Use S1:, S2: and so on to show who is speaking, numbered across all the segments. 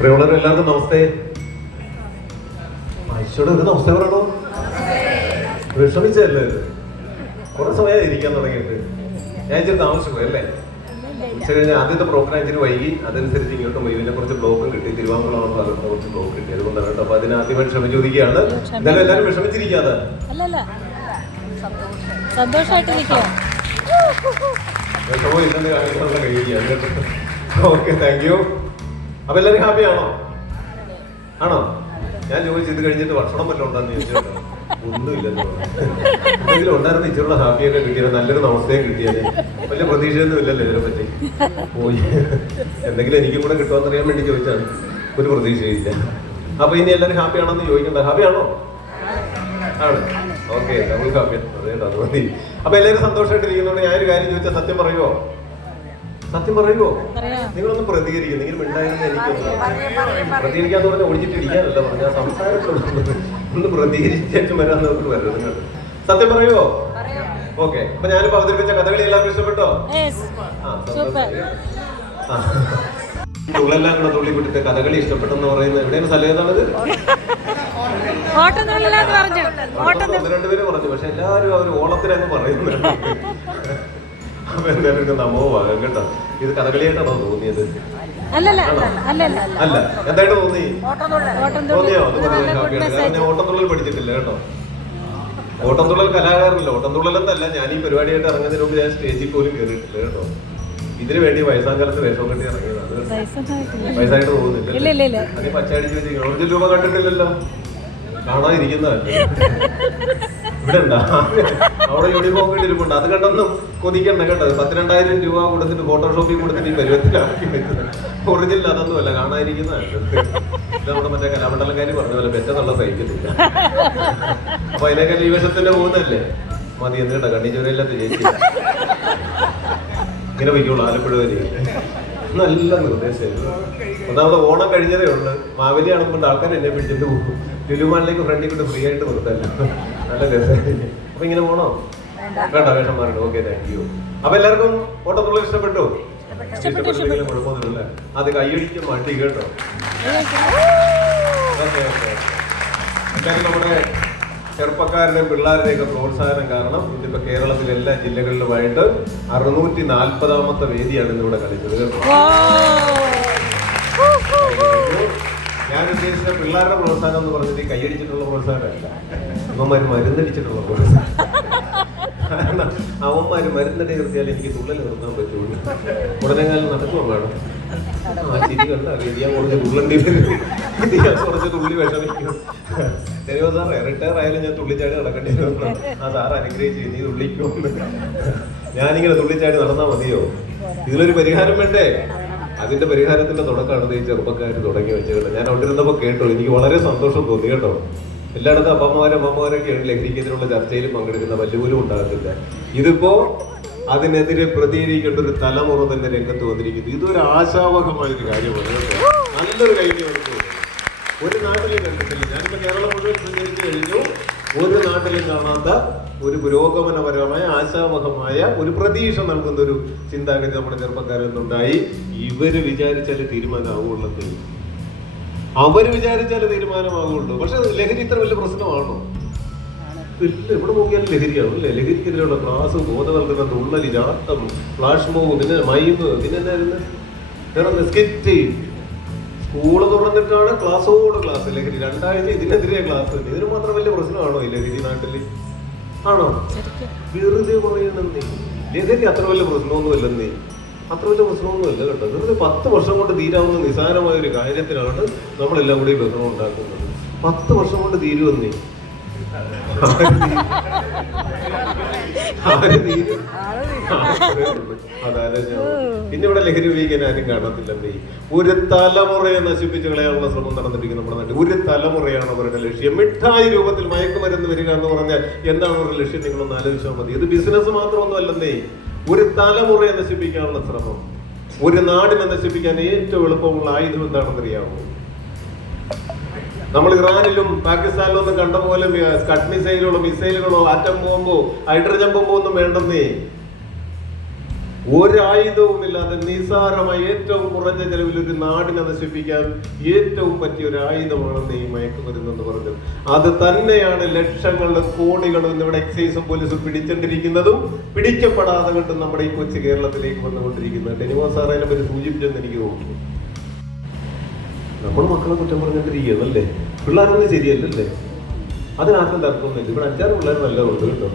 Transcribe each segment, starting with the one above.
S1: പ്രിയമുള്ളവർ എല്ലാവർക്കും നമസ്തേ. മനുഷ്യരുടെ ഒരു നമസ്തേ പറയണോ? വിഷമിച്ചല്ലേ? കുറെ സമയം ഇരിക്കാൻ തുടങ്ങിയിട്ട്. ഞാൻ ഇച്ചിരി താമസിച്ചു അല്ലേ? ഉച്ച കഴിഞ്ഞ ആദ്യത്തെ പ്രോഗ്രാം ഇച്ചിരി വൈകി. അതനുസരിച്ച് ഇങ്ങോട്ട് പോയി പിന്നെ കുറച്ച് ബ്ലോക്കും കിട്ടി. തിരുവാങ്കുളമാണ് ഭാഗത്ത് കുറച്ച് ബ്ലോക്ക് കിട്ടി. അതുകൊണ്ടാണ് കേട്ടോ. അപ്പൊ അതിന് ആദ്യമായിട്ട് ക്ഷമ ചോദിക്കുകയാണ് എന്തായാലും എല്ലാവരും വിഷമിച്ചിരിക്കാതെ. വിഷമം ഇല്ലെന്ന് കാണിക്കാനുള്ള ഓക്കെ താങ്ക് യു അപ്പൊ ഹാപ്പി ആണോ? ആണോ? ഞാൻ ചോദിച്ചു ഇത് കഴിഞ്ഞിട്ട് ഭക്ഷണം വല്ലതും ഉണ്ടെന്ന് ചോദിച്ചു. ഒന്നുമില്ലെന്ന് എന്തെങ്കിലും ഉണ്ടായിരുന്ന ഇച്ചിരിയുള്ള ഹാപ്പിയൊക്കെ കിട്ടിയത് നല്ലൊരു നമസ്തയും കിട്ടിയത് വലിയ പ്രതീക്ഷയൊന്നും ഇല്ലല്ലോ ഇതിനെ പറ്റി. പോയി. എന്തെങ്കിലും എനിക്കും കൂടെ കിട്ടുമെന്നറിയാൻ വേണ്ടി ചോദിച്ചാണ് ഒരു പ്രതീക്ഷയില്ല അപ്പൊ ഇനി എല്ലാവരും ഹാപ്പി ആണെന്ന് ചോദിക്കണ്ട. ഹാപ്പി ആണോ? ആണ്. ഓക്കെ നമ്മൾ ഹാപ്പി അതേ അത് മതി അപ്പൊ എല്ലാവരും സന്തോഷമായിട്ടിരിക്കുന്നുണ്ട് ഞാനൊരു കാര്യം ചോദിച്ചാൽ സത്യം പറയുമോ സത്യം പറയുമോ നിങ്ങളൊന്നും പ്രതികരിക്കും. നിങ്ങൾ മിണ്ടായിരുന്നു എനിക്ക് പ്രതികരിക്കാന്ന് പറഞ്ഞാൽ ഒഴിച്ചിട്ടിരിക്കാനല്ല പറഞ്ഞ സംസാരത്തിലുള്ള ഒന്ന് പ്രതികരിച്ചിട്ട് വരാൻ നമുക്ക് വരും. നിങ്ങൾ സത്യം പറയുമോ ഓക്കെ. അപ്പൊ ഞാനിപ്പോ അവതരിപ്പിച്ച കഥകളി എല്ലാവർക്കും ഇഷ്ടപ്പെട്ടോ. തുള്ളെല്ലാം കൂടെ തുള്ളിവിട്ടിട്ട് കഥകളി ഇഷ്ടപ്പെട്ടെന്ന് പറയുന്നത് എവിടെയാണ്? സ്ഥലം ഏതാണത്? രണ്ടുപേരും പറഞ്ഞു. പക്ഷെ എല്ലാവരും അവർ ഓണത്തിനങ്ങ് പറയുന്നുണ്ട് എന്തായാലും ഇത് നമോ ഭാഗം കേട്ടോ. ഇത് കഥകളിയായിട്ടാണോ തോന്നിയത്?
S2: അല്ലല്ല അല്ലല്ല
S1: അല്ല എന്തായിട്ട് തോന്നി? തോന്നിയോ? ഞാൻ ഓട്ടംതുള്ളൽ പഠിച്ചിട്ടില്ല കേട്ടോ. ഓട്ടംതുള്ളൽ കലാകാരനല്ല. ഓട്ടംതുള്ളൽ എന്നല്ല ഞാൻ ഈ പരിപാടിയായിട്ട് ഇറങ്ങുന്നതിന് മുമ്പ് ഞാൻ സ്റ്റേജിൽ പോലും കയറിയിട്ടില്ല കേട്ടോ. ഇതിന് വേണ്ടി വയസ്സാങ്കാലത്ത് വേഷം കെട്ടി ഇറങ്ങിയതാണ്. വയസ്സായിട്ട് തോന്നുന്നില്ല
S2: ഇല്ല ഇല്ല
S1: അത് പച്ചയടിച്ച് വെച്ച് ജോർജ് രൂപ കണ്ടിട്ടില്ലല്ലോ. കാണാതിരിക്കുന്നതല്ലേ? ഇവിടെ ഉണ്ടാ അവിടെ യൂണിഫോം ഇട്ടിരിപ്പുണ്ട്. അത് കണ്ടൊന്നും കൊതിക്കണ്ട കേട്ടത് പത്തിരണ്ടായിരം രൂപ കൊടുത്തിട്ട് ഫോട്ടോഷോപ്പിൽ കൊടുത്തിട്ട് ഈ പരുവത്തിലാക്കി വെച്ചത്. ഒറിജിനൽ അതൊന്നും അല്ല കാണാതിരിക്കുന്നതല്ല നമ്മുടെ മറ്റേ കലാമണ്ഡലക്കാരി പറഞ്ഞ പോലെ പെറ്റെന്നുള്ള സഹിക്കത്തില്ല. അപ്പൊ അതിനേക്കാൾ ഈ വിഷത്തിന്റെ പോകുന്നല്ലേ മതി എന്തിനാ കണ്ണിച്ചോരയില്ലാത്ത ചേച്ചി ഇങ്ങനെ വയ്ക്കുള്ളൂ ആലപ്പുഴ വരിക നല്ല നിർദ്ദേശമായിരുന്നു ഒന്നാമത് ഓണം കഴിഞ്ഞതേ ഉള്ളു. മാവേലി ആണെന്നുകൊണ്ട് ആൾക്കാർ എന്നെ പിടിച്ചിട്ട് പോകും. ലുലുമാളിലേക്ക് ഫ്രണ്ടിൽ കൂടെ ഫ്രീ ആയിട്ട് നിർത്തല്ല നല്ല രസമായിരുന്നു അപ്പൊ ഇങ്ങനെ പോണോ? വേണ്ട. വേഷം മാറണം ഓക്കെ താങ്ക് യു അപ്പൊ എല്ലാവർക്കും ഓട്ടത്തുള്ള ഇഷ്ടപ്പെട്ടു? ഇഷ്ടപ്പെട്ടില്ലെങ്കിലും കുഴപ്പമൊന്നുമില്ല അത് കൈയടിക്ക് മടി കേട്ടോ. ഓക്കെ ഓക്കെ എന്തായാലും നമ്മുടെ ചെറുപ്പക്കാരുടെയും പിള്ളേരുടെയൊക്കെ പ്രോത്സാഹനം കാരണം ഇതിപ്പോ കേരളത്തിലെ എല്ലാ ജില്ലകളിലുമായിട്ട് അറുന്നൂറ്റി നാൽപ്പതാമത്തെ വേദിയാണ് ഇന്നിവിടെ കളിച്ചത് കേട്ടോ. ഞാൻ ഉദ്ദേശിച്ച പിള്ളേരുടെ പ്രോത്സാഹനം എന്ന് പറഞ്ഞിട്ട് ഈ കൈയടിച്ചിട്ടുള്ള പ്രോത്സാഹനമല്ല. അവന്മാര് മരുന്നടിച്ചിട്ടുള്ള കോഴ്സ് കാരണം അവന്മാര് മരുന്നടി നിർത്തിയാൽ എനിക്ക് തുള്ളൽ നിർത്താൻ പറ്റുള്ളൂ. ഉടനെ കാലം നടക്കുമോ മാഡം? ആ ചിരി കണ്ട ഞാൻ കുറച്ച് തുള്ളണ്ടി. വരും ഞാൻ കുറച്ച് തുള്ളി വിഷമിക്കും സാറേ റിട്ടയർ ആയാലും ഞാൻ തുള്ളിച്ചാടി നടക്കേണ്ടി വന്നു ആ സാർ അനുഗ്രഹിച്ച് നീ തുള്ളിക്കുമെന്ന് ഞാനിങ്ങനെ തുള്ളിച്ചാടി നടന്നാ മതിയോ? ഇതിലൊരു പരിഹാരം വേണ്ടേ? അതിന്റെ പരിഹാരത്തിന്റെ തുടക്കമാണ് ഈ ചെറുപ്പക്കാർ തുടങ്ങി വെച്ചത് ഞാൻ അവിടെ ഇരുന്നപ്പോ കേട്ടോ. എനിക്ക് വളരെ സന്തോഷം തോന്നി കേട്ടോ. എല്ലായിടത്തും അപ്പന്മാരും അമ്മമാരൊക്കെയാണ് ലഹരിക്കെതിരെയുള്ള ചർച്ചയിൽ പങ്കെടുക്കുന്ന വല്ലുപോലും ഉണ്ടാകത്തില്ല. ഇതിപ്പോ അതിനെതിരെ പ്രതികരിക്കേണ്ട ഒരു തലമുറ തന്നെ രംഗത്ത് വന്നിരിക്കുന്നു. ഇതൊരു ആശാവഹമായ ഒരു കാര്യമാണ് നല്ലൊരു അവർക്ക് ഒരു നാട്ടിലും കണ്ടിട്ടില്ല. ഞാനിപ്പോ കേരളം മുഴുവൻ സഞ്ചരിച്ചു കഴിഞ്ഞു. ഒരു നാട്ടിലും കാണാത്ത ഒരു പുരോഗമനപരമായ ആശാവഹമായ ഒരു പ്രതീക്ഷ നൽകുന്ന ഒരു ചിന്താഗതി നമ്മുടെ ചെറുപ്പക്കാരിൽ നിന്നുണ്ടായി. ഇവർ വിചാരിച്ചാലേ തീരുമാനമാവുള്ളത് അവർ വിചാരിച്ചാലേ തീരുമാനമാകുള്ളൂ. പക്ഷെ ലഹരി ഇത്ര വലിയ പ്രശ്നമാണോ? ഇല്ല ഇവിടെ നോക്കിയാലും ലഹരിയാണ് അല്ലേ? ലഹരിക്കെതിരെയുള്ള ക്ലാസ് ബോധവൽക്കരണം തുള്ളലി ചാട്ടം ഫ്ലാഷ് മോവ് പിന്നെ മൈമ് പിന്നെ എന്നായിരുന്നു വേറെ സ്കൂൾ തുറന്നിട്ടാണ് ക്ലാസ്സോട് ക്ലാസ് ലഹരി. രണ്ടാഴ്ച ഇതിനെതിരെ ക്ലാസ് ഇതിന് മാത്രം വലിയ പ്രശ്നമാണോ ഈ ലഹരി നാട്ടിൽ? ആണോ? വെറുതെ പറയണെന്നേ ലഹരി അത്ര വലിയ പ്രശ്നമൊന്നുമില്ലെന്നേ. അത്ര വലിയ പ്രശ്നമൊന്നുമില്ല കേട്ടോ. വെറുതെ പത്ത് വർഷം കൊണ്ട് തീരാവുന്ന നിസാരമായ ഒരു കാര്യത്തിനാണ് നമ്മളെല്ലാം കൂടി ബഹളം ഉണ്ടാക്കുന്നത്. പത്ത് വർഷം കൊണ്ട് തീരുവന്നേ ആര് തീരും? അത്രേ ഉള്ളൂ. അതാലോചന. പിന്നെ ഇവിടെ ലഹരി ഉപയോഗിക്കാൻ ആരും കാണത്തില്ലേ ഒരു തലമുറയെ നശിപ്പിച്ച് കളയാനുള്ള ശ്രമം നടന്നിരിക്കുന്നു നമ്മുടെ നാട്ടിൽ. ഒരു തലമുറയാണ് അവരുടെ ലക്ഷ്യം. മിഠായി രൂപത്തിൽ മയക്കുമരുന്ന് വരിക എന്ന് പറഞ്ഞാൽ എന്താണ് അവരുടെ ലക്ഷ്യം? നിങ്ങളൊന്ന് ആലോചിച്ചാൽ മതി. ഇത് ബിസിനസ് മാത്രമൊന്നും അല്ലെന്നേ ഒരു തലമുറയെ നശിപ്പിക്കാനുള്ള ശ്രമം. ഒരു നാടിനെ നശിപ്പിക്കാൻ ഏറ്റവും എളുപ്പമുള്ള ആയുധം എന്താണെന്നറിയാമോ നമ്മൾ ഇറാനിലും പാകിസ്ഥാനിലും ഒന്നും കണ്ട പോലെ മിസൈലുകളോ ആറ്റം ബോംബോ ഹൈഡ്രജൻ ബോംബോ ഒന്നും വേണ്ടെന്നേ. ഒരായുധവുമില്ലാതെ നിസാരമായി ഏറ്റവും കുറഞ്ഞ ചെലവിൽ ഒരു നാടിനെ നശിപ്പിക്കാൻ ഏറ്റവും പറ്റിയ ഒരു ആയുധമാണെന്ന് ഈ മയക്കുമരുന്നെന്ന് പറഞ്ഞത്. അത് തന്നെയാണ് ലക്ഷങ്ങളുടെ കോടികളും ഇവിടെ എക്സൈസും പോലീസും പിടിച്ചിട്ടിരിക്കുന്നതും പിടിക്കപ്പെടാതെ കണ്ട് നമ്മുടെ ഈ കൊച്ചു കേരളത്തിലേക്ക് വന്നുകൊണ്ടിരിക്കുന്നത്. ടെനിമോ സാർ അതിനെ പറ്റി സൂചിപ്പിച്ചെന്ന് എനിക്ക് തോന്നുന്നു. നമ്മൾ മക്കളെ കുറ്റം പറഞ്ഞിട്ടിരിക്കുകയെന്നല്ലേ പിള്ളേരൊന്നും ശരിയല്ലല്ലേ? അതിനാർക്കും തർക്കമൊന്നുമില്ല. ഇവിടെ അഞ്ചാറ് പിള്ളേർ നല്ലതുണ്ട് കേട്ടോ.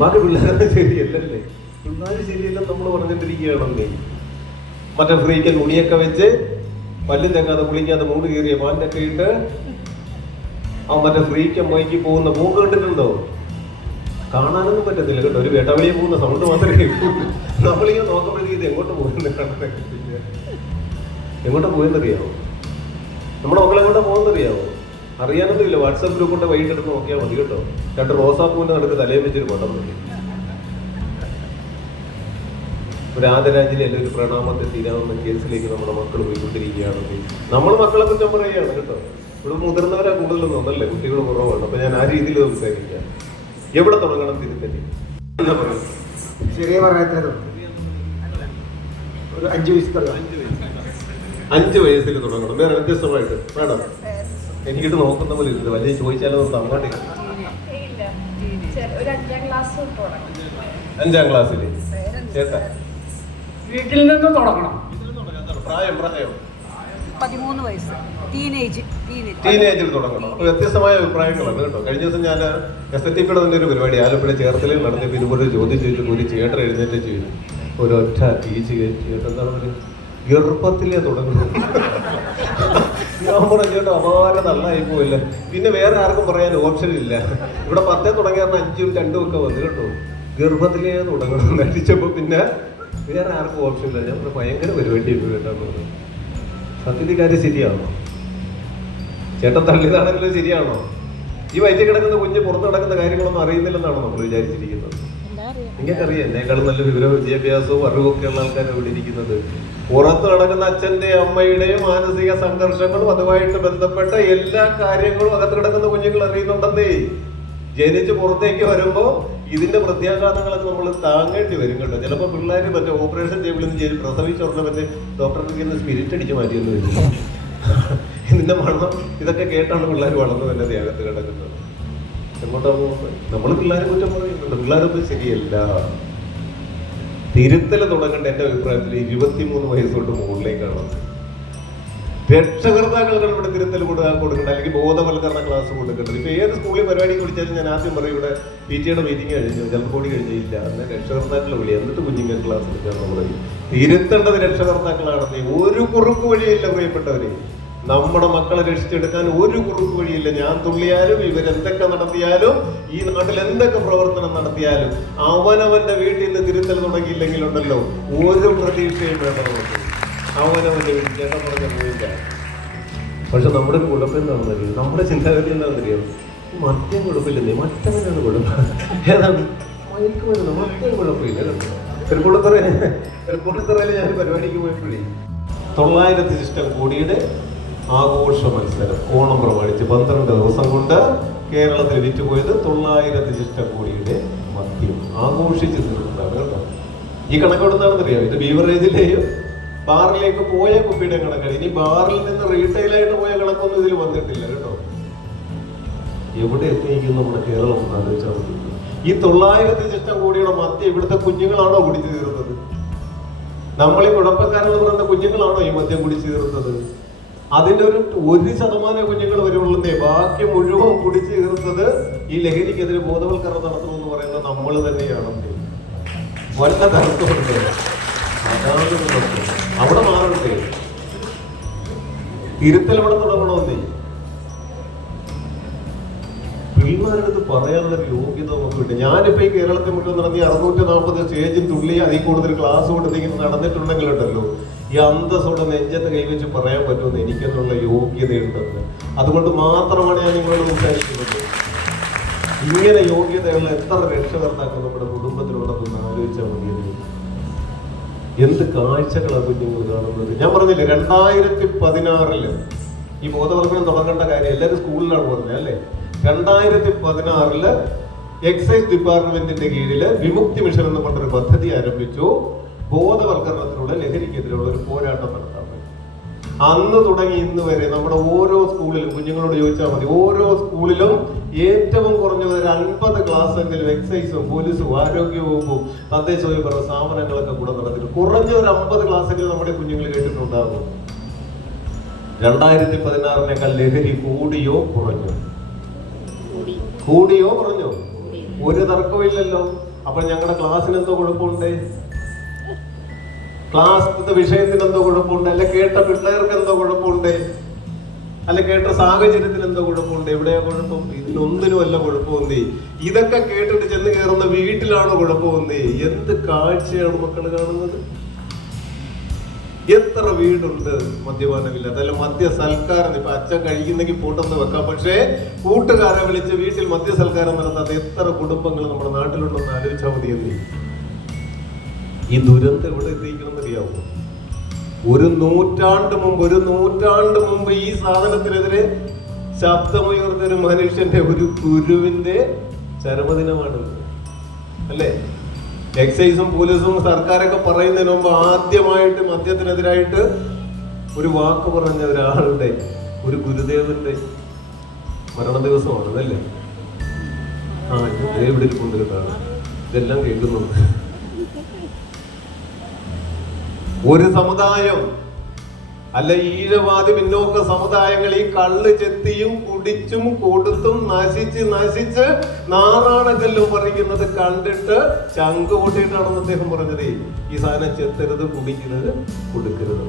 S1: ബാക്കി പിള്ളേരൊന്നും ശരിയല്ലല്ലേ? പിള്ളേർ ശരിയല്ല നമ്മൾ പറഞ്ഞിട്ടിരിക്കുകയാണെന്നേ മറ്റേ ഫ്രീക്കൻ മുടിയൊക്കെ വെച്ച് പല്ലും തെങ്ങാതെ കുളിക്കാതെ മൂട് കീറിയ പാന്റൊക്കെ ഇട്ട് ആ മറ്റേ ഫ്രീക്കൻ മൊയ്ക്ക് പോകുന്ന മൂക്ക് കണ്ടിട്ടുണ്ടോ? കാണാനൊന്നും പറ്റത്തില്ല കേട്ടോ. ഒരു വേട്ടവളിയെ പോകുന്ന സൗണ്ട് മാത്രമേ നമ്മളിങ്ങനെ നോക്കുമ്പോഴത്തേക്ക് ഇത് എങ്ങോട്ട് പോകുന്നത് കാണാനൊക്കെ എങ്ങോട്ട് പോയെന്നറിയാമോ നമ്മുടെ മക്കളെ എങ്ങോട്ട് പോകുന്നറിയാമോ അറിയാനൊന്നുമില്ല. വാട്സാപ്പ് ഗ്രൂപ്പ് കൊണ്ട് വൈകിട്ട് എടുത്ത് നോക്കിയാൽ മതി കേട്ടോ. രണ്ട് റോസാപ്പൂവിന്റെ നടുക്ക് തലയിൽ വെച്ചൊരു പടം അല്ലെങ്കിൽ ഒരു പ്രണാമത്തെ തീരാവുന്ന കേസിലേക്ക് നമ്മുടെ മക്കൾ പോയിക്കൊണ്ടിരിക്കുകയാണെങ്കിൽ നമ്മൾ മക്കളെ കുറ്റം പറയുകയാണ് കേട്ടോ. ഇവിടെ മുതിർന്നവരാ കൂടുതലൊന്നും ഒന്നല്ലേ കുട്ടികൾ കുറവാണ്. അപ്പൊ ഞാൻ ആ രീതിയിൽ സംസാരിക്കാം. എവിടെ തുടങ്ങണം തിരുത്തൽ? എന്താ പറയുക
S3: ചെറിയ ഒരു അഞ്ച് വയസ്സ്
S1: അഞ്ച് വയസ്സിൽ തുടങ്ങണം. വേറെ വ്യത്യസ്തമായിട്ട്. മാഡം എനിക്കിട്ട് നോക്കുന്ന പോലെ ഇരുന്നത് വലിയ ചോദിച്ചാലോ അങ്ങോട്ടേ
S4: ഇല്ല ചെ- ഒരു അഞ്ചാം ക്ലാസ് തുടങ്ങും.
S1: അഞ്ചാം ക്ലാസ്സിൽ ചേട്ടാ
S3: വീട്ടിൽ നിന്ന് തുടങ്ങണം.
S1: പ്രായം പ്രായം.
S2: പതിമൂന്ന് വയസ്സ്. ടീനേജ്
S1: ടീനേജിൽ തുടങ്ങണം. വ്യത്യസ്തമായ അഭിപ്രായങ്ങളാണ് കേട്ടോ. കഴിഞ്ഞ ദിവസം ഞാൻ എസ് എൻ ടി പിയുടെ തന്നെ ഒരു പരിപാടി ആലപ്പുഴ ചേർത്തലയിൽ നടന്നു ഇതുപോലെ ഒരു ചോദ്യം ചോദിച്ചു. ഒരു ചേട്ടൻ എഴുന്നേറ്റ് ചെയ്തു. ഒരൊറ്റ ടീച്ച് ചേട്ടൻ എന്താണ് പറയുക ഗർഭത്തിലേ തുടങ്ങണം ഞാൻ പറഞ്ഞു ചേട്ടാ അപാര നന്നായി പോയില്ല പിന്നെ വേറെ ആർക്കും പറയാൻ ഓപ്ഷൻ ഇല്ല. ഇവിടെ പത്തേ തുടങ്ങിയ അഞ്ചും രണ്ടും ഒക്കെ വന്നു കേട്ടോ. ഗർഭത്തിലേ തുടങ്ങണം മരിച്ചപ്പോ പിന്നെ വേറെ ആർക്കും ഓപ്ഷൻ ഇല്ല. ഞാൻ ഭയങ്കര പരിപാടി സത്യത്തിൽ കാര്യം ശരിയാണോ? ചേട്ടൻ തള്ളിയതാണെങ്കിലും ശരിയാണോ? ഈ വയറ്റിൽ കിടക്കുന്ന കുഞ്ഞ് പുറത്ത് കിടക്കുന്ന കാര്യങ്ങളൊന്നും അറിയുന്നില്ലെന്നാണോ നമ്മൾ വിചാരിച്ചിരിക്കുന്നത്? നിങ്ങൾക്കറിയാം. എന്നേക്കാളും നല്ല വിവര വിദ്യാഭ്യാസവും അറിവൊക്കെ ഉള്ള ആൾക്കാർ ഇവിടെ ഇരിക്കുന്നത്. പുറത്ത് നടക്കുന്ന അച്ഛന്റെ അമ്മയുടെയും മാനസിക സംഘർഷങ്ങളും അതുമായിട്ട് ബന്ധപ്പെട്ട എല്ലാ കാര്യങ്ങളും അകത്ത് കിടക്കുന്ന കുഞ്ഞുങ്ങൾ അറിയുന്നുണ്ടെന്നേ. ജനിച്ച് പുറത്തേക്ക് വരുമ്പോ ഇതിന്റെ പ്രത്യാഘാതങ്ങളൊക്കെ നമ്മൾ താങ്ങേണ്ടി വരും കേട്ടോ. ചിലപ്പോൾ പിള്ളേർ മറ്റേ ഓപ്പറേഷൻ ടേബിളിൽ നിന്ന് ചെയ്ത് പ്രസവിച്ച ഉടനെ മറ്റേ ഡോക്ടർക്ക് സ്പിരിറ്റ് അടിച്ച് മാറ്റിയെന്ന് വരും. ഇതിന്റെ മണം ഇതൊക്കെ കേട്ടാണ് പിള്ളേർ വളർന്നു തന്നെ ദേഹത്ത് കിടക്കുന്നത്. എങ്ങോട്ടാ പോകുന്നത്? നമ്മൾ പിള്ളേരെ കുറ്റം പറയുന്നുണ്ട് പിള്ളേരൊന്നും ശരിയല്ല. തിരുത്തൽ തുടങ്ങേണ്ട എന്റെ അഭിപ്രായത്തിൽ ഇരുപത്തിമൂന്ന് വയസ്സ് തൊട്ട് മുകളിലേക്കാണ്. രക്ഷകർത്താക്കൾക്ക് ഇവിടെ തിരുത്തൽ കൊടുക്കാൻ കൊടുക്കണ്ട അല്ലെങ്കിൽ ബോധവൽക്കരണ ക്ലാസ് കൊടുക്കേണ്ടത്. ഇപ്പൊ ഏത് സ്കൂളിൽ പരിപാടി വിളിച്ചാലും ഞാൻ ആദ്യം പറയും ഇവിടെ പി മീറ്റിംഗ് കഴിഞ്ഞു ചിലപ്പോൾ കൂടി കഴിഞ്ഞില്ല. അന്നേ രക്ഷകർത്താക്കളെ വിളി എന്നിട്ട് കുഞ്ഞുങ്ങൾ ക്ലാസ് എടുക്കാന്ന് പറയും. തിരുത്തേണ്ടത് രക്ഷകർത്താക്കളാണെന്ന് ഒരു കുറുക്ക് വഴിയില്ല പ്രിയപ്പെട്ടവരെ. നമ്മുടെ മക്കളെ രക്ഷിച്ചെടുക്കാൻ ഒരു കുറുക്ക് വഴിയില്ല. ഞാൻ തുള്ളിയാലും ഇവരെന്തൊക്കെ നടത്തിയാലും ഈ നാട്ടിൽ എന്തൊക്കെ പ്രവർത്തനം നടത്തിയാലും അവനവന്റെ വീട്ടിൽ നിന്ന് തിരുത്തൽ തുടങ്ങിയില്ലെങ്കിലുണ്ടല്ലോ ഒരു പ്രതീക്ഷയും വേണ്ട നമുക്ക്. പക്ഷെ നമ്മുടെ കുഴപ്പം എന്താണെന്ന് അറിയാം നമ്മുടെ ചിന്താഗതി എന്താണെന്ന് അറിയാം മദ്യം കുഴപ്പമില്ലെന്നേ മറ്റവനാണ് കുഴപ്പം ഏതാണ്? മയക്കുമരുന്ന് മറ്റേ കുഴപ്പമില്ല തൃപ്പൂണിത്തറ തൃപ്പൂണിത്തറയിൽ ഞാൻ പരിപാടിക്ക് പോയപ്പോഴേ തൊള്ളായിരത്തി ഇഷ്ടം കോടിയുടെ ആഘോഷ മത്സരം ഓണം പ്രമാണിച്ച് പന്ത്രണ്ട് ദിവസം കൊണ്ട് കേരളത്തിൽ വിറ്റുപോയത് തൊള്ളായിരത്തി ഇഷ്ടം കോടിയുടെ മദ്യം. ആഘോഷിച്ച് തീർന്നതാണ് കേട്ടോ. ഈ കണക്ക് എവിടുന്നാണെന്ന് ഇത് ബീവറേജിലെയും ബാറിലേക്ക് പോയ കുപ്പിയുടെ കണക്കാണ്. ഇനി ബാറിൽ നിന്ന് റീറ്റെയിൽ ആയിട്ട് പോയ കണക്കൊന്നും ഇതിൽ വന്നിട്ടില്ല കേട്ടോ. എവിടെ എത്തിയിരിക്കുന്നു നമ്മുടെ കേരളം എന്ന് ആലോചിച്ചാൽ ഈ തൊള്ളായിരത്തി ചിഷ്ടം കോടിയുടെ മദ്യം ഇവിടുത്തെ കുഞ്ഞുങ്ങളാണോ കുടിച്ചു തീർന്നത്? നമ്മളെ കുഴപ്പക്കാരെന്ന് പറയുന്ന കുഞ്ഞുങ്ങളാണോ ഈ മദ്യം കുടിച്ചു തീർന്നത്? അതിന്റെ ഒരു ഒരു ശതമാനം കുഞ്ഞുങ്ങൾ വരുള്ളതേ ബാക്കി മുഴുവൻ കുടിച്ചു തീർത്തത് ഈ ലഹരിക്കെതിരെ ബോധവൽക്കരണം നടത്തണമെന്ന് പറയുന്നത് നമ്മൾ തന്നെയാണ് വല്ല തർക്കമുണ്ട് അതാണ്. അവിടെ മാറണ്ടേ തിരുത്തൽ ഇവിടെ തുടങ്ങണമെന്നേ പിള്ളേരെടുത്ത് പറയാനുള്ള യോഗ്യത നമുക്ക് കിട്ടും. ഞാനിപ്പോ ഈ കേരളത്തിൽ മുഴുവൻ നടന്നി അറുന്നൂറ്റി നാൽപ്പത് സ്റ്റേജിൽ തുള്ളി അതിൽ കൂടുതൽ ക്ലാസ് കൊടുത്തിങ്ങനെ നടന്നിട്ടുണ്ടെങ്കിലുണ്ടല്ലോ ഈ അന്തസ്സോടെ നെഞ്ചത്ത് കൈവച്ച് പറയാൻ പറ്റുമെന്ന് എനിക്കെന്നുള്ള യോഗ്യതയുണ്ടെന്ന് അതുകൊണ്ട് മാത്രമാണ് ഞാൻ നിങ്ങളോട് സംസാരിക്കുന്നത്. ഇങ്ങനെ യോഗ്യതയുള്ള എത്ര രക്ഷകർത്താക്കൾ നമ്മുടെ കുടുംബത്തിലുണ്ടെന്ന് ആലോചിച്ചാൽ മതിയത് എന്ത് കാഴ്ചകളാണ് കുഞ്ഞുങ്ങൾ കാണുന്നത്? ഞാൻ പറഞ്ഞില്ലേ രണ്ടായിരത്തി പതിനാറിൽ ഈ ബോധവൽക്കരണം തുടങ്ങേണ്ട കാര്യം എല്ലാവരും സ്കൂളിലാണ് പറഞ്ഞത് അല്ലേ? രണ്ടായിരത്തി പതിനാറിൽ എക്സൈസ് ഡിപ്പാർട്ട്മെന്റിന്റെ കീഴിൽ വിമുക്തി മിഷൻ എന്ന് പറഞ്ഞൊരു പദ്ധതി ആരംഭിച്ചു. ബോധവൽക്കരണത്തിലൂടെ ലഹരിക്കെതിരെയുള്ള ഒരു പോരാട്ടം നടത്താൻ പറ്റും അന്ന് തുടങ്ങി ഇന്ന് വരെ നമ്മുടെ ഓരോ സ്കൂളിലും കുഞ്ഞുങ്ങളോട് ചോദിച്ചാൽ മതി. ഓരോ സ്കൂളിലും ഏറ്റവും കുറഞ്ഞത് ഒരു അൻപത് ക്ലാസ് എങ്കിലും എക്സൈസും പോലീസും ആരോഗ്യ വകുപ്പും തദ്ദേശ സ്വയംഭരണ സ്ഥാപനങ്ങളൊക്കെ കൂടെ നടത്തിയിട്ട് കുറഞ്ഞ ഒരു അമ്പത് ക്ലാസ്സെങ്കിലും നമ്മുടെ കുഞ്ഞുങ്ങൾ കേട്ടിട്ടുണ്ടാകും. രണ്ടായിരത്തി പതിനാറിനേക്കാൾ ലഹരി കൂടിയോ കുറഞ്ഞോ? കൂടിയോ കുറഞ്ഞോ? ഒരു തർക്കമില്ലല്ലോ അപ്പൊ ഞങ്ങളുടെ ക്ലാസ്സിന് എന്തോ കുഴപ്പമുണ്ട്? ക്ലാസ് വിഷയത്തിന് എന്തോ കുഴപ്പമുണ്ട് അല്ലെ കേട്ട പിള്ളേർക്ക് എന്തോ കുഴപ്പമുണ്ട് അല്ല കേട്ട സാഹചര്യത്തിന് എന്തോ കുഴപ്പമുണ്ട് എവിടെയാ കുഴപ്പം? ഇതിനൊന്നിനും അല്ല കുഴപ്പമെന്ന്. ഇതൊക്കെ കേട്ടിട്ട് ചെന്ന് കയറുന്ന വീട്ടിലാണോ കുഴപ്പമെന്ന്? എന്ത് കാഴ്ചയാണ് മക്കൾ കാണുന്നത്? എത്ര വീടുണ്ട്? മദ്യപാനമില്ലാത്ത അല്ല മദ്യ സൽക്കാരം ഇപ്പൊ അച്ഛൻ കഴിക്കുന്നെങ്കിൽ പൂട്ടെന്ന് വെക്കാം. പക്ഷേ കൂട്ടുകാരെ വിളിച്ച് വീട്ടിൽ മദ്യ സൽക്കാരം നടത്താത്ത എത്ര കുടുംബങ്ങൾ നമ്മുടെ നാട്ടിലുണ്ടെന്ന് ആലോചിച്ചാൽ മതി എന്നീ ഈ ദുരന്തം എവിടെ എത്തിക്കണം അറിയാവോ ഒരു നൂറ്റാണ്ട് മുമ്പ് ഒരു നൂറ്റാണ്ട് മുമ്പ് ഈ സാധനത്തിനെതിരെ ശബ്ദമുയർന്ന ഒരു മനുഷ്യന്റെ ഒരു ഗുരുവിന്റെ ചരമദിനമാണ്. അല്ലേ? എക്സൈസും പോലീസും സർക്കാരൊക്കെ പറയുന്നതിന് മുമ്പ് ആദ്യമായിട്ട് മദ്യത്തിനെതിരായിട്ട് ഒരു വാക്ക് പറഞ്ഞ ഒരാളുടെ ഒരു ഗുരുദേവന്റെ മരണ ദിവസമാണ് അതല്ലേ? ആ ഇവിടെ കൊണ്ടിരുന്നതാണ് ഇതെല്ലാം കേൾക്കുന്നുണ്ട്. ഒരു സമുദായം. അല്ല ഈഴവാദി പിന്നോക്ക സമുദായങ്ങൾ ഈ കള്ള് ചെത്തിയും കുടിച്ചും കൊടുത്തും നശിച്ച് നശിച്ച് നാറാണകല്ലും പറിക്കുന്നത് കണ്ടിട്ട് ചങ്ക് പൊട്ടിയിട്ടാണെന്ന് അദ്ദേഹം പറഞ്ഞത് ഈ സാധനം ചെത്തരുത് കുടിക്കരുത് കൊടുക്കരുത്.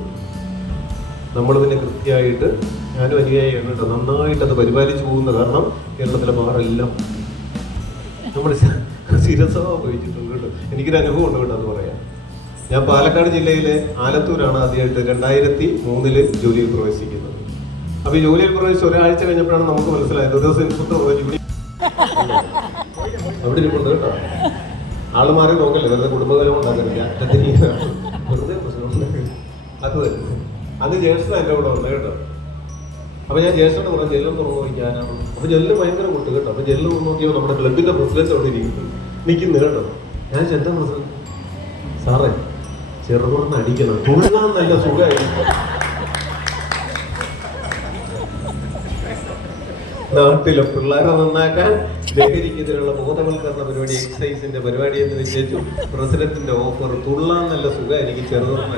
S1: നമ്മൾ പിന്നെ കൃത്യമായിട്ട് ഞാനും അനുയായിയാണ് കേട്ടോ നന്നായിട്ട് അത് പരിപാലിച്ചു പോകുന്ന കാരണം കേരളത്തിലെ ബാറെല്ലാം നമ്മൾ ശിരസഭ ഉപയോഗിച്ചിട്ടുണ്ട് കേട്ടോ. എനിക്കൊരു അനുഭവം ഉണ്ട് കേട്ടോ അത് പറയാം ഞാൻ പാലക്കാട് ജില്ലയിലെ ആലത്തൂരാണ് ആദ്യമായിട്ട് രണ്ടായിരത്തി മൂന്നിൽ ജോലിയിൽ പ്രവേശിക്കുന്നത്. അപ്പൊ ഈ ജോലിയിൽ പ്രവേശിച്ച് ഒരാഴ്ച കഴിഞ്ഞപ്പോഴാണ് നമുക്ക് മനസ്സിലായത് ഒരു ദിവസം ഇൻപുട്ട് ജോലി അവിടെ ഇരിപ്പുണ്ട് കേട്ടോ. ആൾ മാറി നോക്കല്ലേ വെറുതെ കുടുംബകലം ഉണ്ടാക്കരുത്. വെറുതെ. അത് അന്ന് ജ്യേഷ്ഠ എന്റെ കൂടെ ഉണ്ട് കേട്ടോ. അപ്പൊ ഞാൻ ജ്യേഷ്ഠനെ കൂടെ ജെല്ലും തുറന്നു നോക്കിയാനാണ് അപ്പൊ ജെല്ല് ഭയങ്കര കൊട്ട് കേട്ടോ. അപ്പൊ ജെല്ല് തുറന്നു നോക്കിയപ്പോൾ നമ്മുടെ ക്ലബിന്റെ പ്രസിഡന്റ് അവിടെ ഇരിക്കുന്നു. നിൽക്കുന്നു കേട്ടോ. ഞാൻ ചെന്താ പ്രസിഡന്റ് സാറേ ചെറുതുറന്ന് അടിക്കണം തുള്ളാൻ നല്ല സുഖമായിരിക്കും. നാട്ടിലെ പിള്ളേരെ നന്നാക്കാൻ ലഹരിക്കെതിരെയുള്ള ബോധവൽക്കരണ പരിപാടി എക്സൈസിന്റെ പരിപാടി എന്ന് വിശേഷിച്ചു പ്രസിഡന്റിന്റെ ഓഫർ തുള്ളാൻ നല്ല സുഖം എനിക്ക് ചെറുതൊന്നും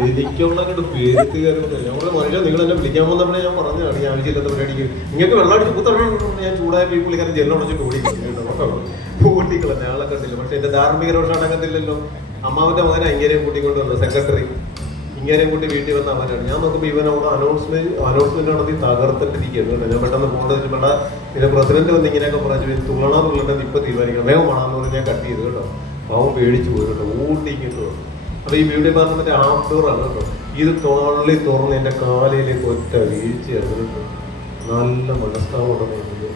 S1: എനിക്കുള്ള അങ്ങോട്ട് പേരുത്തി കയറുന്നില്ല മനുഷ്യൻ നിങ്ങൾ എന്നെ വിളിക്കാൻ വന്നപ്പോഴേ ഞാൻ പറഞ്ഞതാണ് ഞാൻ ആവശ്യമില്ലാത്ത പരിപാടിക്ക്. നിങ്ങൾക്ക് വെള്ളാടി കുത്തണം ഞാൻ ചൂടായ ഈ പുള്ളിക്കാരൻ ജെല്ലൊടച്ച് കേട്ടോ. കൂട്ടിക്കളഞ്ഞ ആളെ കണ്ടില്ല? പക്ഷെ എന്റെ ധാർമ്മിക രോഷം അടങ്ങത്തില്ലല്ലോ അമ്മാവന്റെ മകനെ അങ്ങനെ കൂട്ടിക്കൊണ്ട് വന്നു. സെക്രട്ടറി ഇങ്ങനെയും കൂട്ടി വീട്ടിൽ വന്ന അവനാണ് ഞാൻ നോക്കുമ്പോൾ ഇവൻ അവിടെ അനൗൺസ്മെന്റ് അനൗൺസ്മെന്റ് നടത്തി തകർത്തിട്ടിരിക്കുകയാണ് ഞാൻ പെട്ടെന്ന് ഫോൺ വെച്ച് പെടാ പിന്നെ പ്രസിഡന്റ് വന്ന് ഇങ്ങനെയൊക്കെ പറഞ്ഞു "ഇത് തുള്ളണോ തുള്ളണ്ടെന്ന് ഇപ്പൊ തീരുമാനിക്കണം. വേഗം വേണമെന്ന് പറഞ്ഞ് ഞാൻ കട്ട് ചെയ്തു കേട്ടോ. അവൻ പേടിച്ചു പോയി കേട്ടോ. ഊട്ടിക്കിട്ട് അപ്പൊ ഈ ബ്യൂട്ടി പാർലറിന്റെ ഹാഫ് ഡോർ ആണ് കേട്ടോ. ഇത് തൊള്ളി തുറന്ന് എന്റെ കാലയിലേക്ക് ഒറ്റ വീഴ്ചയാണ് കേട്ടോ. നല്ല മനസ്താവുണ്ടെന്ന്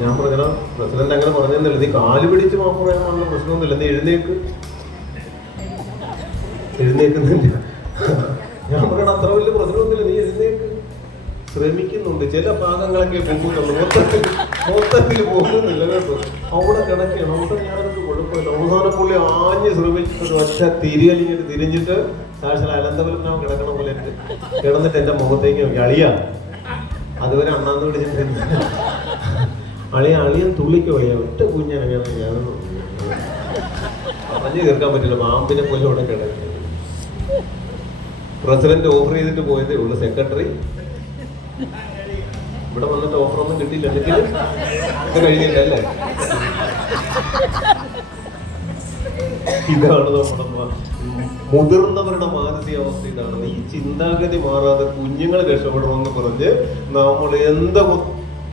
S1: ഞാൻ പറഞ്ഞാ പ്രസിഡന്റ് അങ്ങനെ പറഞ്ഞെന്നില്ല. നീ കാൽ പിടിച്ച് മാപ്പ് പ്രശ്നമൊന്നുമില്ല. നീ എഴുന്നേക്ക്. എഴുന്നേക്കുന്നില്ല ഞാൻ പറയണം അത്ര വലിയ പ്രശ്നമൊന്നുമില്ല. നീ എഴുന്നേക്ക് ശ്രമിക്കുന്നുണ്ട്. ചില ഭാഗങ്ങളൊക്കെ പോകുന്നുള്ളൂ മൊത്തത്തിൽ മൊത്തത്തിൽ പോകുന്നില്ല കേട്ടോ. അവിടെ കിടക്കുകയാണ്. അവിടെ ഞാനത് കുഴപ്പമില്ല. അവസാനം പുള്ളി ആഞ്ഞ് ശ്രമിച്ചിട്ട് ഒറ്റ തിരിയലിങ്ങനെ തിരിഞ്ഞിട്ട് സാക്ഷാൽ അനന്തപുരം കിടക്കണ പോലെ കിടന്നിട്ട് എന്റെ മുഖത്തേക്ക് നോക്കി. അളിയ അതുവരെ അണ്ണാന്ന് വിളിച്ചിട്ടുണ്ട് അളിയ അളിയൻ തുള്ളിക്ക് വയ്യ. ഒറ്റ കുഞ്ഞാണ് ഞാൻ പറഞ്ഞു തീർക്കാൻ പറ്റില്ല. പാമ്പിനെ പോലെ അവിടെ കിടക്കുക പ്രസിഡന്റ് ഓഫർ ചെയ്തിട്ട് പോയതേ ഉള്ളൂ സെക്രട്ടറി. ഇവിടെ വന്നിട്ട് ഓഫർ ഒന്നും കിട്ടിയില്ല ഇത് കഴിഞ്ഞില്ലല്ലേ ഇതാണ് നമ്മുടെ മുതിർന്നവരുടെ മാനസികാവസ്ഥ ഇതാണ്. ഈ ചിന്താഗതി മാറാതെ കുഞ്ഞുങ്ങൾ രക്ഷപ്പെടണമെന്ന് പറഞ്ഞ് നമ്മൾ എന്താ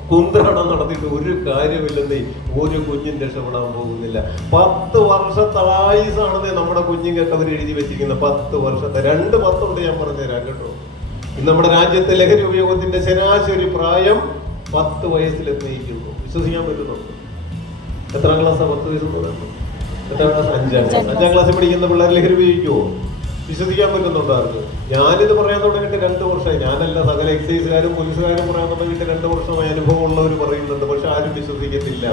S1: കു- കുന്ത്രാടം നടത്തിയിട്ട് ഒരു കാര്യമില്ലെന്നേ ഒരു കുഞ്ഞും രക്ഷപ്പെടാൻ പോകുന്നില്ല. പത്ത് വർഷത്തെ ആയുസാണെന്നേ നമ്മുടെ കുഞ്ഞുങ്ങൾക്ക് അവർ എഴുതി വെച്ചിരിക്കുന്ന പത്ത് വർഷത്തെ രണ്ട് പത്തുണ്ട് ഞാൻ പറഞ്ഞുതരാം കേട്ടോ. ഇന്ന് നമ്മുടെ രാജ്യത്തെ ലഹരി ഉപയോഗത്തിന്റെ ശരാശരി പ്രായം പത്ത് വയസ്സിലെത്തിയിരിക്കുന്നു വിശ്വസിക്കാൻ പറ്റുന്നുണ്ട് എത്രാം ക്ലാസ് പത്ത് വയസ്സ് എത്രാം ക്ലാസ്? അഞ്ചാം ക്ലാസ്. അഞ്ചാം ക്ലാസ്സിൽ പഠിക്കുന്ന പിള്ളേർ ലഹരി ഉപയോഗിക്കുമോ വിശ്വസിക്കാൻ പറ്റുന്നുണ്ടായിരുന്നു. ഞാനിത് പറയാൻ തുടങ്ങിയിട്ട് രണ്ട് വർഷമായി. ഞാനല്ല സകല എക്സൈസുകാരും പോലീസുകാരും പറയാൻ തുടങ്ങിയിട്ട് രണ്ട് വർഷമായി അനുഭവം ഉള്ളവർ പറയുന്നുണ്ട്. പക്ഷെ ആരും വിശ്വസിക്കത്തില്ല.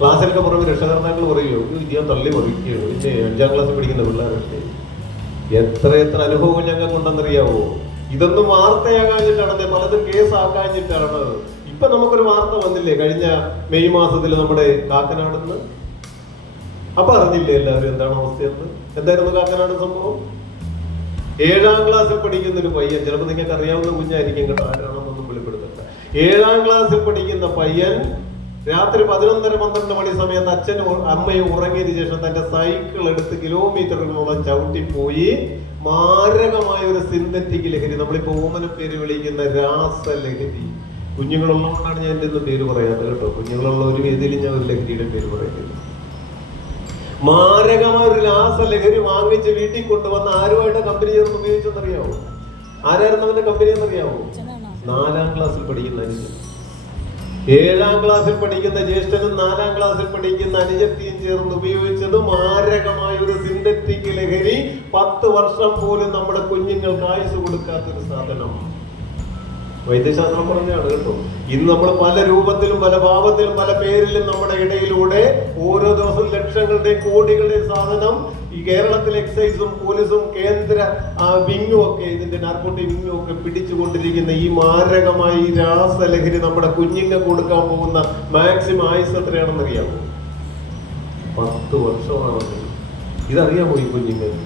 S1: ക്ലാസ്സിലൊക്കെ പുറമെ രക്ഷകർത്താക്കൾ പറയുമോ "അയ്യോ, ഇത് ഞാൻ തള്ളി പഠിക്കുകയോ പിന്നെ അഞ്ചാം ക്ലാസ് പഠിക്കുന്ന പിള്ളേരല്ലേ? എത്ര എത്ര അനുഭവം ഞങ്ങൾക്ക് ഉണ്ടെന്നറിയാവോ ഇതൊന്നും വാർത്തയാകാഞ്ഞിട്ടാണ് പലതും കേസാക്കാഞ്ഞിട്ടാണ് ഇപ്പൊ നമുക്കൊരു വാർത്ത വന്നില്ലേ കഴിഞ്ഞ മെയ് മാസത്തിൽ നമ്മുടെ കാക്കനാടെന്ന്? അപ്പൊ അറിഞ്ഞില്ലേ എല്ലാവരും എന്താണ് അവസ്ഥയെന്ന്? എന്തായിരുന്നു കാക്കനാട് സംഭവം? ഏഴാം ക്ലാസ്സിൽ പഠിക്കുന്ന ഒരു പയ്യൻ ചിലപ്പോൾ നിങ്ങൾക്ക് അറിയാവുന്ന കുഞ്ഞായിരിക്കും കേട്ടോ ആരാണെന്നൊന്നും വെളിപ്പെടുത്തണ്ട. ഏഴാം ക്ലാസ്സിൽ പഠിക്കുന്ന പയ്യൻ രാത്രി പതിനൊന്നര പന്ത്രണ്ട് മണി സമയത്ത് അച്ഛനും അമ്മയും ഉറങ്ങിയതിനു ശേഷം തന്റെ സൈക്കിൾ എടുത്ത് കിലോമീറ്ററുകളോളം ചവിട്ടിപ്പോയി. മാരകമായ ഒരു സിന്തറ്റിക് ലഹരി നമ്മളിപ്പോ ഓമന പേര് വിളിക്കുന്ന രാസ രാസലഹരി. കുഞ്ഞുങ്ങളുള്ളതുകൊണ്ടാണ് ഞാൻ എന്റെ പേര് പറയാത്തത് കേട്ടോ. കുഞ്ഞുങ്ങളുള്ള ഒരു വേദിയിൽ ഞാൻ ഒരു ലഹരിയുടെ പേര് പറയുന്നില്ല. മാരകമായ ഒരു രാസലഹരി വാങ്ങിച്ച് വീട്ടിൽ കൊണ്ടുവന്ന് ആരുമായിട്ട് കമ്പനി ചേർന്ന് ഉപയോഗിച്ചെന്നറിയാവോ? ആരായിരുന്നു അവന്റെ കമ്പനി എന്നറിയാവോ? നാലാം ക്ലാസ്സിൽ പഠിക്കുന്ന അനുജൻ. ഏഴാം ക്ലാസ്സിൽ പഠിക്കുന്ന ജ്യേഷ്ഠനും നാലാം ക്ലാസ്സിൽ പഠിക്കുന്ന അനുജത്തിയും ചേർന്ന് ഉപയോഗിച്ചത് മാരകമായ ഒരു സിന്തറ്റിക് ലഹരി പത്ത് വർഷം പോലും നമ്മുടെ കുഞ്ഞുങ്ങൾക്ക് ആയുസ് കൊടുക്കാത്തൊരു സാധനം. വൈദ്യശാസ്ത്രം പറഞ്ഞാണ് കേട്ടോ. ഇന്ന് നമ്മൾ പല രൂപത്തിലും പല ഭാവത്തിലും പല പേരിലും നമ്മുടെ ഇടയിലൂടെ ഓരോ ദിവസവും ലക്ഷങ്ങളുടെ കോടികളുടെ സാധനം ഈ കേരളത്തിലെ എക്സൈസും പോലീസും കേന്ദ്ര വിങ്ങും ഒക്കെ ഇതിന്റെ നാർക്കോട്ടിക് വിങ്ങും ഒക്കെ പിടിച്ചുകൊണ്ടിരിക്കുന്ന ഈ മാരകമായ രാസലഹരി നമ്മുടെ കുഞ്ഞുങ്ങൾ കൊടുക്കാൻ പോകുന്ന മാക്സിമം ആയുസ് എത്രയാണെന്ന് അറിയാമോ പത്ത് വർഷമാണ്. ഇതറിയാമോ ഈ കുഞ്ഞുങ്ങൾക്ക്?